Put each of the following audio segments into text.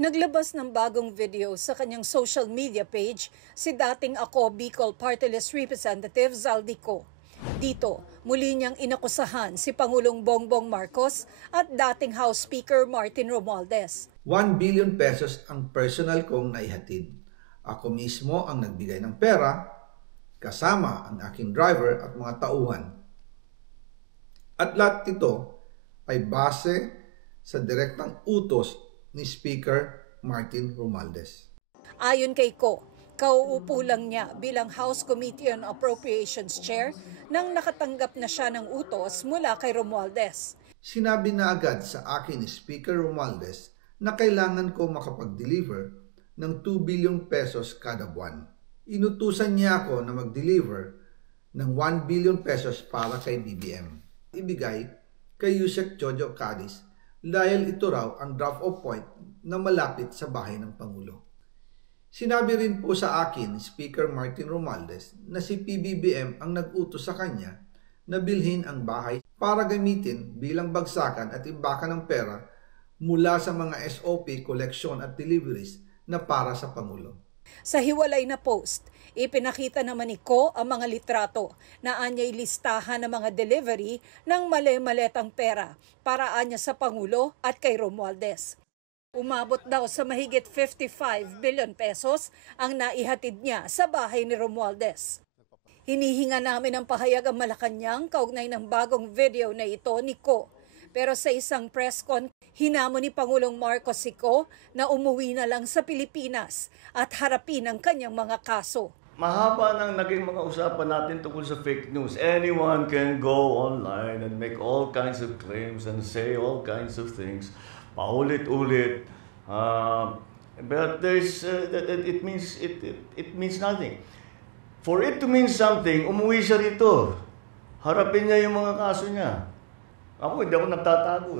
Naglabas ng bagong video sa kanyang social media page si dating Ako Bicol Party List Representative Zaldico. Dito, muli niyang inakusahan si Pangulong Bongbong Marcos at dating House Speaker Martin Romualdez. 1 billion pesos ang personal kong naihatid. Ako mismo ang nagbigay ng pera, kasama ang aking driver at mga tauhan. At lahat ito ay base sa direktang utos ni Speaker Martin Romualdez. Ayon kay Ko, kauupo lang niya bilang House Committee on Appropriations Chair nang nakatanggap na siya ng utos mula kay Romualdez. Sinabi na agad sa akin ni Speaker Romualdez na kailangan ko makapag-deliver ng 2 billion pesos kada buwan. Inutusan niya ako na mag-deliver ng 1 billion pesos para kay BBM. Ibigay kay Yusek Jojo Cadiz dahil ito raw ang drop-off point na malapit sa bahay ng Pangulo. Sinabi rin po sa akin Speaker Martin Romualdez na si PBBM ang nag-utos sa kanya na bilhin ang bahay para gamitin bilang bagsakan at imbakan ng pera mula sa mga SOP, collection at deliveries na para sa Pangulo. Sa hiwalay na post, ipinakita naman ni Ko ang mga litrato na anya'y listahan ng mga delivery ng mali-maletang pera para anya sa Pangulo at kay Romualdez. Umabot daw sa mahigit 55 billion pesos ang naihatid niya sa bahay ni Romualdez. Hinihinga namin ang pahayag ang Malacanang kaugnay ng bagong video na ito ni Ko. Pero sa isang press con, hinamon ni Pangulong Marcos si Ko na umuwi na lang sa Pilipinas at harapin ang kanyang mga kaso. Mahaba nang naging mga usapan natin tungkol sa fake news. Anyone can go online and make all kinds of claims and say all kinds of things. Paulit-ulit. But there's it means nothing. For it to mean something, umuwi siya rito. Harapin niya yung mga kaso niya. Ako, hindi ako nagtatago.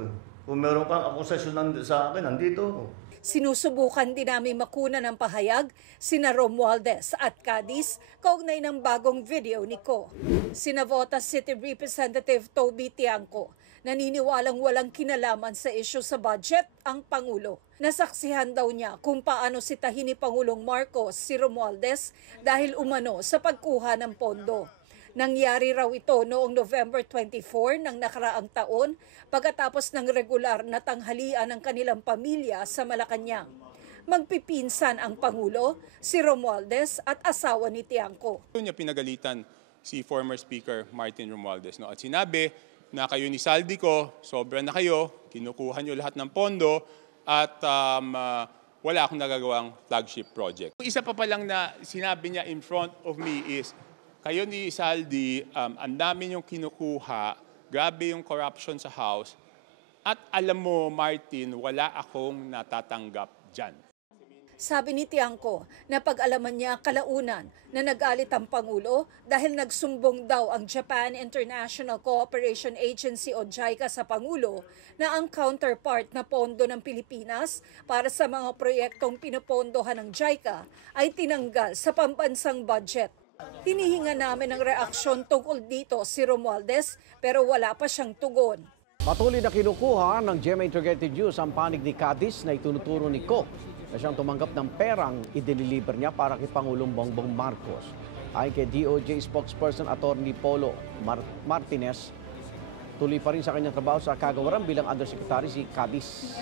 Kung meron kang akusasyon sa akin, nandito ako. Sinusubukan din namin makuna ng pahayag sina Romualdez at Cadiz kaugnay ng bagong video ni Ko. Sina Navotas City Representative Toby Tiangco, naniniwalang walang kinalaman sa isyu sa budget ang Pangulo. Nasaksihan daw niya kung paano sitahin ni Pangulong Marcos si Romualdez dahil umano sa pagkuha ng pondo. Nangyari raw ito noong November 24 ng nakaraang taon pagkatapos ng regular na tanghalian ng kanilang pamilya sa Malacanang. Magpipinsan ang Pangulo, si Romualdez at asawa ni Tiangco. Niya pinagalitan si former Speaker Martin Romualdez. No? At sinabi na kayo ni Zaldico, sobra na kayo, kinukuha niyo lahat ng pondo at wala akong nagagawang flagship project. Isa pa lang na sinabi niya in front of me is, kayo ni Zaldi, ang dami yung kinukuha, grabe yung corruption sa House, at alam mo, Martin, wala akong natatanggap dyan. Sabi ni Tiangco na pag-alaman niya kalaunan na nag-alit ang Pangulo dahil nagsumbong daw ang Japan International Cooperation Agency o JICA sa Pangulo na ang counterpart na pondo ng Pilipinas para sa mga proyektong pinopondohan ng JICA ay tinanggal sa pambansang budget. Hinihinga namin ng reaksyon tungkol dito si Romualdez pero wala pa siyang tugon. Patuloy na kinukuha ng GMA Integrated News ang panig ni Cadiz na itunuturo ni Ko na siyang tumanggap ng perang i-deliver niya para kay Pangulong Bongbong Marcos. Ayon kay DOJ spokesperson Attorney Polo Martinez, tuloy pa rin sa kanyang trabaho sa kagawaran bilang undersecretary si Cadiz.